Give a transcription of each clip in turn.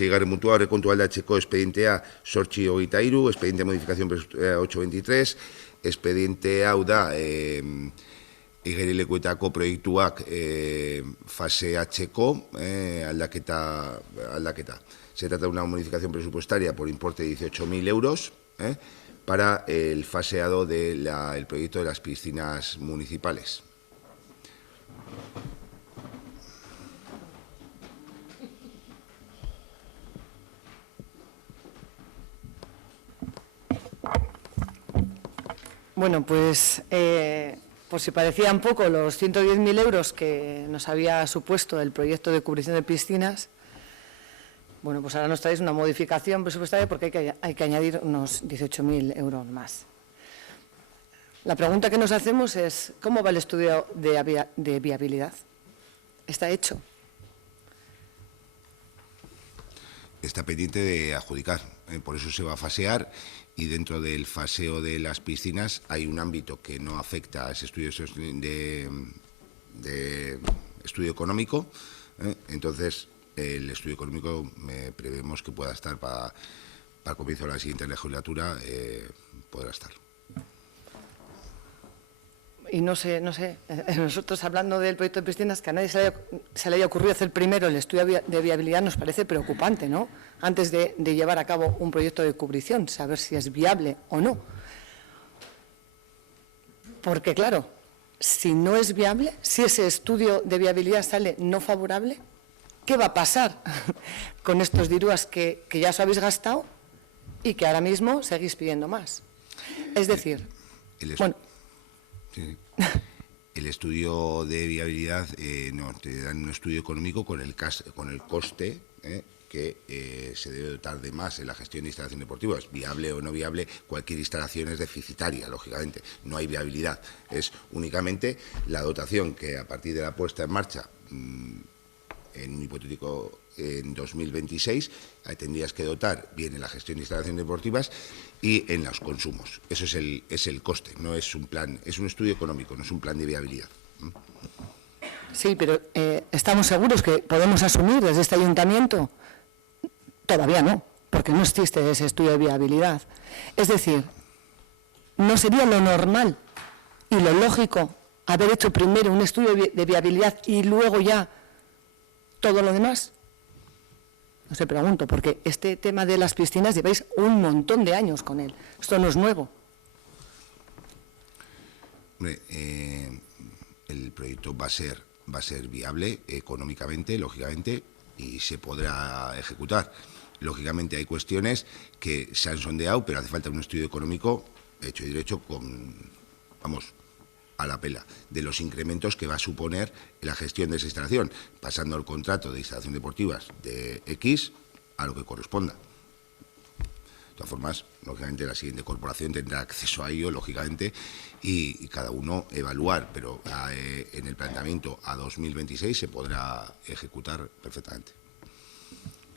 seigarren puntua, aurrekontu aldatzeko espedientea 823, expediente de modificación 823, expediente hau da, igerilekuetako proiektuak fase H-ko aldaketa. Se trata de una modificación presupuestaria por importe de 18.000 euros para el faseado del proyecto de las piscinas municipales. Bueno, pues por si parecían poco los 110.000 euros que nos había supuesto el proyecto de cubrición de piscinas, bueno, pues ahora nos traéis una modificación presupuestaria porque hay que añadir unos 18.000 euros más. La pregunta que nos hacemos es, ¿cómo va el estudio de viabilidad? ¿Está hecho? Está pendiente de adjudicar, por eso se va a fasear, y dentro del faseo de las piscinas hay un ámbito que no afecta a ese estudio de estudio económico, entonces el estudio económico prevemos que pueda estar para el comienzo de la siguiente legislatura, podrá estar. Y no sé, nosotros hablando del proyecto de piscinas, que a nadie se le haya ocurrido hacer primero el estudio de viabilidad nos parece preocupante, ¿no? Antes de llevar a cabo un proyecto de cubrición, saber si es viable o no. Porque, claro, si no es viable, si ese estudio de viabilidad sale no favorable, ¿qué va a pasar con estos dirúas que ya os habéis gastado y que ahora mismo seguís pidiendo más? Es decir, bueno... Sí. El estudio de viabilidad te dan un estudio económico con el coste que se debe dotar de más en la gestión de instalaciones deportivas. Viable o no viable, cualquier instalación es deficitaria, lógicamente. No hay viabilidad. Es únicamente la dotación que a partir de la puesta en marcha, en un hipotético en 2026, tendrías que dotar bien en la gestión de instalaciones deportivas y en los consumos. Eso es el coste, no es un plan, es un estudio económico, no es un plan de viabilidad. Sí, pero ¿estamos seguros que podemos asumir desde este ayuntamiento? Todavía no, porque no existe ese estudio de viabilidad. Es decir, ¿no sería lo normal y lo lógico haber hecho primero un estudio de viabilidad y luego ya todo lo demás? No sé, pregunto, porque este tema de las piscinas lleváis un montón de años con él. Esto no es nuevo. Hombre, el proyecto va a ser viable económicamente, lógicamente, y se podrá ejecutar. Lógicamente hay cuestiones que se han sondeado, pero hace falta un estudio económico hecho y derecho a la pela, de los incrementos que va a suponer la gestión de esa instalación, pasando el contrato de instalación deportivas de X a lo que corresponda. De todas formas, lógicamente, la siguiente corporación tendrá acceso a ello, lógicamente, y cada uno evaluar, pero en el planteamiento a 2026 se podrá ejecutar perfectamente.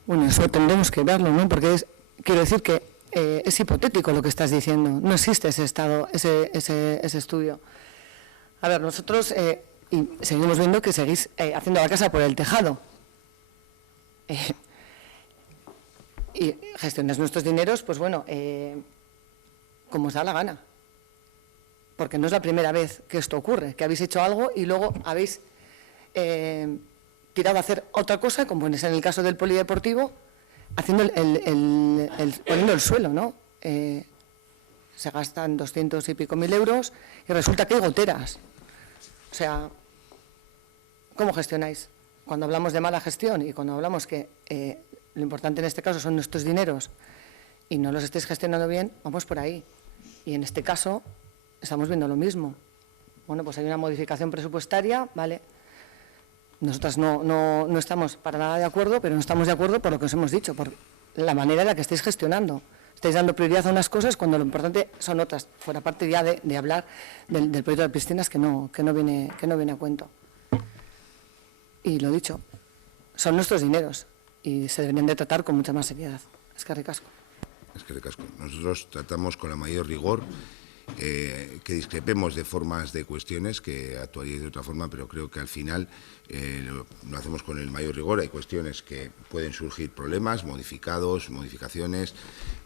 Bueno, eso tendremos que verlo, ¿no? Porque quiero decir que es hipotético lo que estás diciendo. No existe ese estudio. A ver, nosotros y seguimos viendo que seguís haciendo la casa por el tejado. Y gestionáis nuestros dineros, pues bueno, como os da la gana. Porque no es la primera vez que esto ocurre, que habéis hecho algo y luego habéis tirado a hacer otra cosa, como es en el caso del polideportivo, haciendo poniendo el suelo, ¿no? Se gastan 200 y pico mil euros y resulta que hay goteras. O sea, ¿cómo gestionáis? Cuando hablamos de mala gestión y cuando hablamos que lo importante en este caso son nuestros dineros y no los estéis gestionando bien, vamos por ahí. Y en este caso estamos viendo lo mismo. Bueno, pues hay una modificación presupuestaria, ¿vale? Nosotras no estamos para nada de acuerdo, pero no estamos de acuerdo por lo que os hemos dicho, por la manera en la que estáis gestionando. Estáis dando prioridad a unas cosas cuando lo importante son otras, fuera parte ya de hablar del proyecto de piscinas que no viene a cuento. Y lo dicho, son nuestros dineros y se deberían de tratar con mucha más seriedad. Es que ricasco. Es que ricasco. Nosotros tratamos con la mayor rigor que discrepemos de formas de cuestiones, que actuaríais de otra forma, pero creo que al final lo hacemos con el mayor rigor. Hay cuestiones que pueden surgir problemas, modificaciones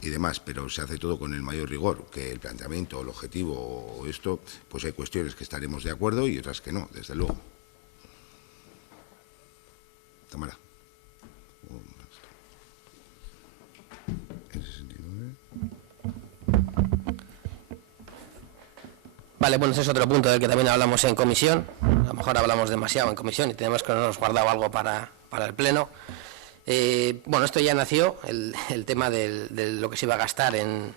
y demás, pero se hace todo con el mayor rigor, que el planteamiento, el objetivo o esto, pues hay cuestiones que estaremos de acuerdo y otras que no, desde luego. Tamara. Vale, bueno, ese es otro punto del que también hablamos en comisión. A lo mejor hablamos demasiado en comisión y tenemos que habernos guardado algo para el pleno. Bueno, esto ya nació, el tema de lo que se iba a gastar en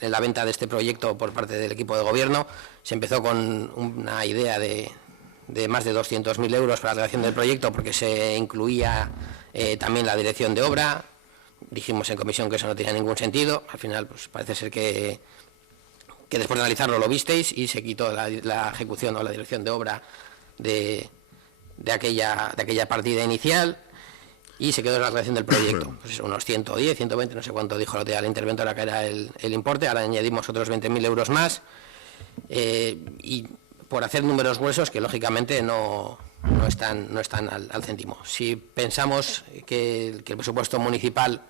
la venta de este proyecto por parte del equipo de gobierno. Se empezó con una idea de más de 200.000 euros para la redacción del proyecto, porque se incluía también la dirección de obra. Dijimos en comisión que eso no tenía ningún sentido. Al final, pues parece ser que después de analizarlo lo visteis y se quitó la ejecución o la dirección de obra de aquella partida inicial y se quedó en la redacción del proyecto. Pues unos 110, 120, no sé cuánto dijo la interventora que era el importe. Ahora añadimos otros 20.000 euros más y por hacer números gruesos que lógicamente no están al céntimo. Si pensamos que el presupuesto municipal,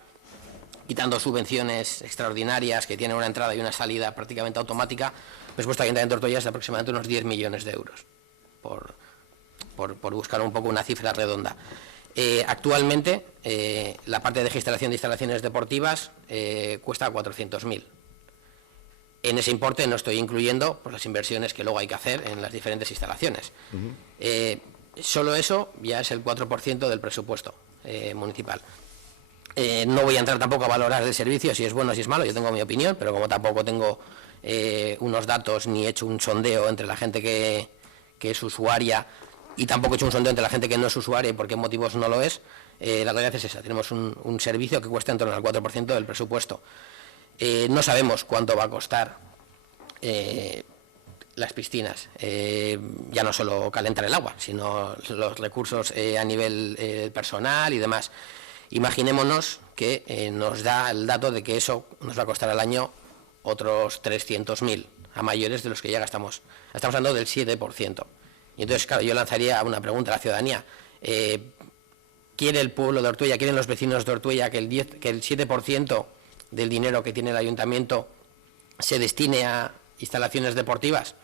quitando subvenciones extraordinarias que tienen una entrada y una salida prácticamente automática, el presupuesto de Ayuntamiento de Ortuella es de aproximadamente unos 10 millones de euros, por buscar un poco una cifra redonda. Actualmente, la parte de instalación de instalaciones deportivas cuesta 400.000. En ese importe no estoy incluyendo pues, las inversiones que luego hay que hacer en las diferentes instalaciones. Solo eso ya es el 4% del presupuesto municipal. No voy a entrar tampoco a valorar el servicio, si es bueno o si es malo, yo tengo mi opinión, pero como tampoco tengo unos datos ni he hecho un sondeo entre la gente que es usuaria y tampoco he hecho un sondeo entre la gente que no es usuaria y por qué motivos no lo es, la realidad es esa, tenemos un servicio que cuesta en torno al 4% del presupuesto. No sabemos cuánto va a costar las piscinas, ya no solo calentar el agua, sino los recursos a nivel personal y demás. Imaginémonos que nos da el dato de que eso nos va a costar al año otros 300.000 a mayores de los que ya gastamos. Estamos hablando del 7%. Y entonces, claro, yo lanzaría una pregunta a la ciudadanía. ¿Quiere el pueblo de Ortuella, quieren los vecinos de Ortuella que el 7% del dinero que tiene el ayuntamiento se destine a instalaciones deportivas?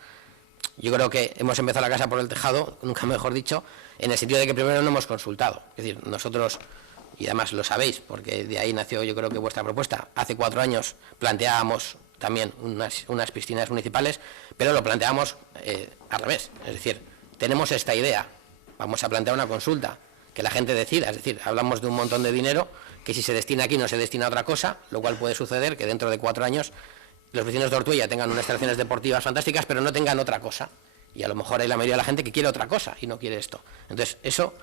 Yo creo que hemos empezado la casa por el tejado, nunca mejor dicho, en el sentido de que primero no hemos consultado. Es decir, nosotros, y además lo sabéis, porque de ahí nació yo creo que vuestra propuesta, hace 4 años planteábamos también unas piscinas municipales, pero lo planteamos al revés. Es decir, tenemos esta idea, vamos a plantear una consulta, que la gente decida. Es decir, hablamos de un montón de dinero que si se destina aquí no se destina a otra cosa, lo cual puede suceder que dentro de 4 años los vecinos de Ortuella tengan unas instalaciones deportivas fantásticas, pero no tengan otra cosa. Y a lo mejor hay la mayoría de la gente que quiere otra cosa y no quiere esto. Entonces, eso,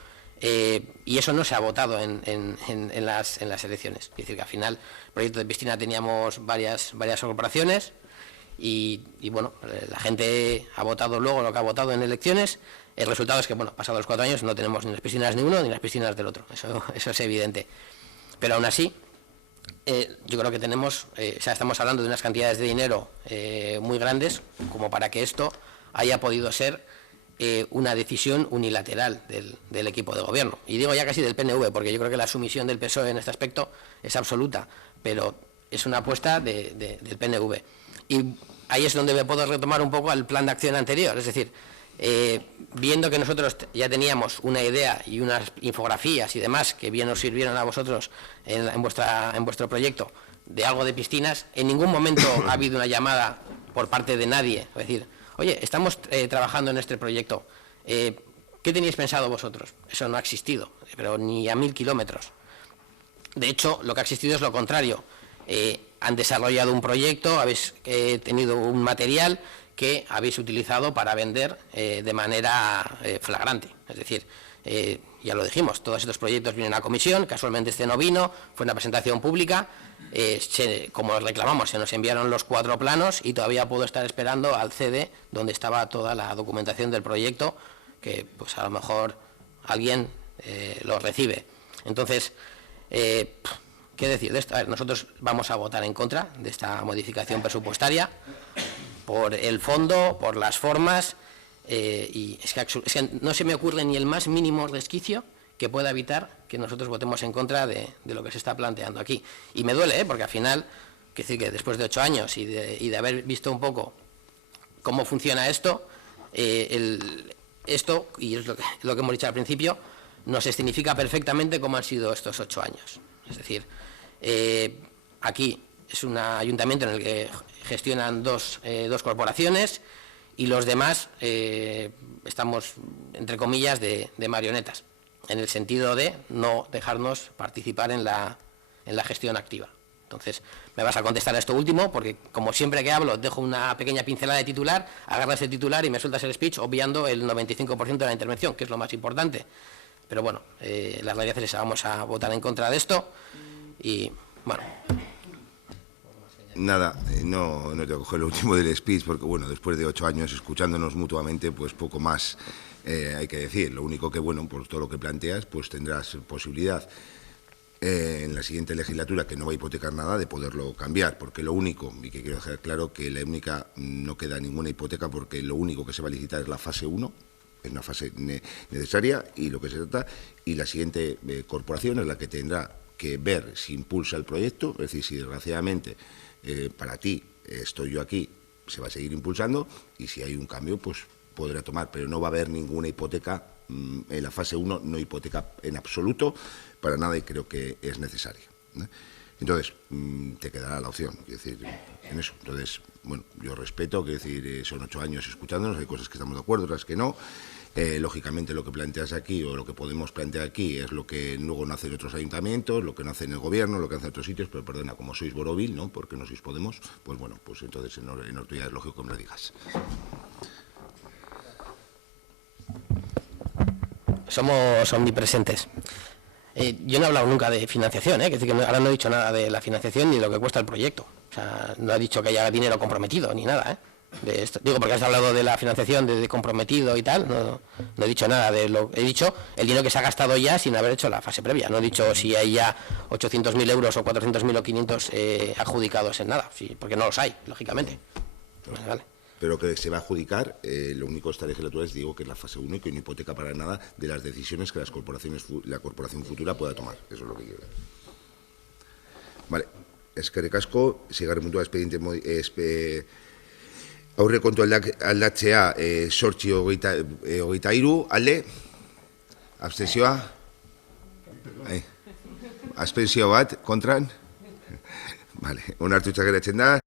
y eso no se ha votado en las elecciones. Es decir, que al final, el proyecto de piscina teníamos varias corporaciones y bueno, la gente ha votado luego lo que ha votado en elecciones. El resultado es que, bueno, pasados los 4 años no tenemos ni las piscinas de uno ni las piscinas del otro. Eso es evidente. Pero aún así, yo creo que tenemos, estamos hablando de unas cantidades de dinero muy grandes como para que esto haya podido ser una decisión unilateral del equipo de gobierno. Y digo ya casi del PNV, porque yo creo que la sumisión del PSOE en este aspecto es absoluta, pero es una apuesta del PNV. Y ahí es donde me puedo retomar un poco al plan de acción anterior, es decir, viendo que nosotros ya teníamos una idea y unas infografías y demás que bien os sirvieron a vosotros en vuestro proyecto de algo de piscinas, en ningún momento ha habido una llamada por parte de nadie, es decir, oye, estamos trabajando en este proyecto, ¿qué teníais pensado vosotros? Eso no ha existido, pero ni a 1000 kilómetros. De hecho, lo que ha existido es lo contrario. Han desarrollado un proyecto, habéis tenido un material que habéis utilizado para vender de manera flagrante. Es decir, ya lo dijimos, todos estos proyectos vienen a comisión, casualmente este no vino, fue una presentación pública, como reclamamos, se nos enviaron los 4 planos y todavía puedo estar esperando al CD donde estaba toda la documentación del proyecto, que pues a lo mejor alguien lo recibe. Entonces, ¿qué decir de esto? A ver, nosotros vamos a votar en contra de esta modificación presupuestaria por el fondo, por las formas, y es que no se me ocurre ni el más mínimo resquicio que pueda evitar que nosotros votemos en contra de lo que se está planteando aquí. Y me duele, porque al final, que decir que después de 8 años y de haber visto un poco cómo funciona esto, esto, y es lo que hemos dicho al principio, nos escenifica perfectamente cómo han sido estos 8 años. Es decir, aquí es un ayuntamiento en el que gestionan dos corporaciones y los demás estamos, entre comillas, de marionetas, en el sentido de no dejarnos participar en la gestión activa. Entonces, me vas a contestar a esto último, porque como siempre que hablo, dejo una pequeña pincelada de titular, agarras el titular y me sueltas el speech, obviando el 95% de la intervención, que es lo más importante. Pero bueno, la realidad es que vamos a votar en contra de esto y, bueno. Nada, no te voy a coger lo último del speech, porque bueno, después de 8 años escuchándonos mutuamente, pues poco más hay que decir. Lo único que, bueno, por todo lo que planteas, pues tendrás posibilidad en la siguiente legislatura, que no va a hipotecar nada, de poderlo cambiar, porque lo único, y que quiero dejar claro, que la única no queda ninguna hipoteca, porque lo único que se va a licitar es la fase 1, es una fase necesaria, y lo que se trata, y la siguiente corporación es la que tendrá que ver si impulsa el proyecto, es decir, si desgraciadamente para ti, estoy yo aquí, se va a seguir impulsando, y si hay un cambio, pues podrá tomar, pero no va a haber ninguna hipoteca en la fase 1, no hipoteca en absoluto, para nada, y creo que es necesaria, ¿no? Entonces, te quedará la opción, quiero decir, en eso. Entonces, bueno, yo respeto, quiero decir, son 8 años escuchándonos, hay cosas que estamos de acuerdo, otras que no. Lógicamente, lo que planteas aquí, o lo que podemos plantear aquí, es lo que luego no hacen otros ayuntamientos, lo que no hacen el gobierno, lo que hacen otros sitios, pero perdona, como sois Borovil, ¿no?, porque no sois Podemos, pues bueno, pues entonces en Ortuella es lógico que me lo digas. Somos omnipresentes. Yo no he hablado nunca de financiación, es decir, que ahora no he dicho nada de la financiación ni de lo que cuesta el proyecto. O sea, no he dicho que haya dinero comprometido ni nada, de esto. Digo, porque has hablado de la financiación de comprometido y tal, no he dicho nada de lo... He dicho el dinero que se ha gastado ya sin haber hecho la fase previa. No he dicho si hay ya 800.000 euros o 400.000 o 500 adjudicados en nada, sí, porque no los hay, lógicamente. Vale. Pero que se va a adjudicar, lo único de esta legislatura es, digo, que es la fase 1 y que no hipoteca para nada de las decisiones que la corporación futura pueda tomar. Eso es lo que quiero decir. Vale, eskerrik asko, sigarren puntua expediente aurrekontu aldatzea 8:23, alde, abstentzioa, abstentzio bat, kontran, vale, onartuta geratzen da.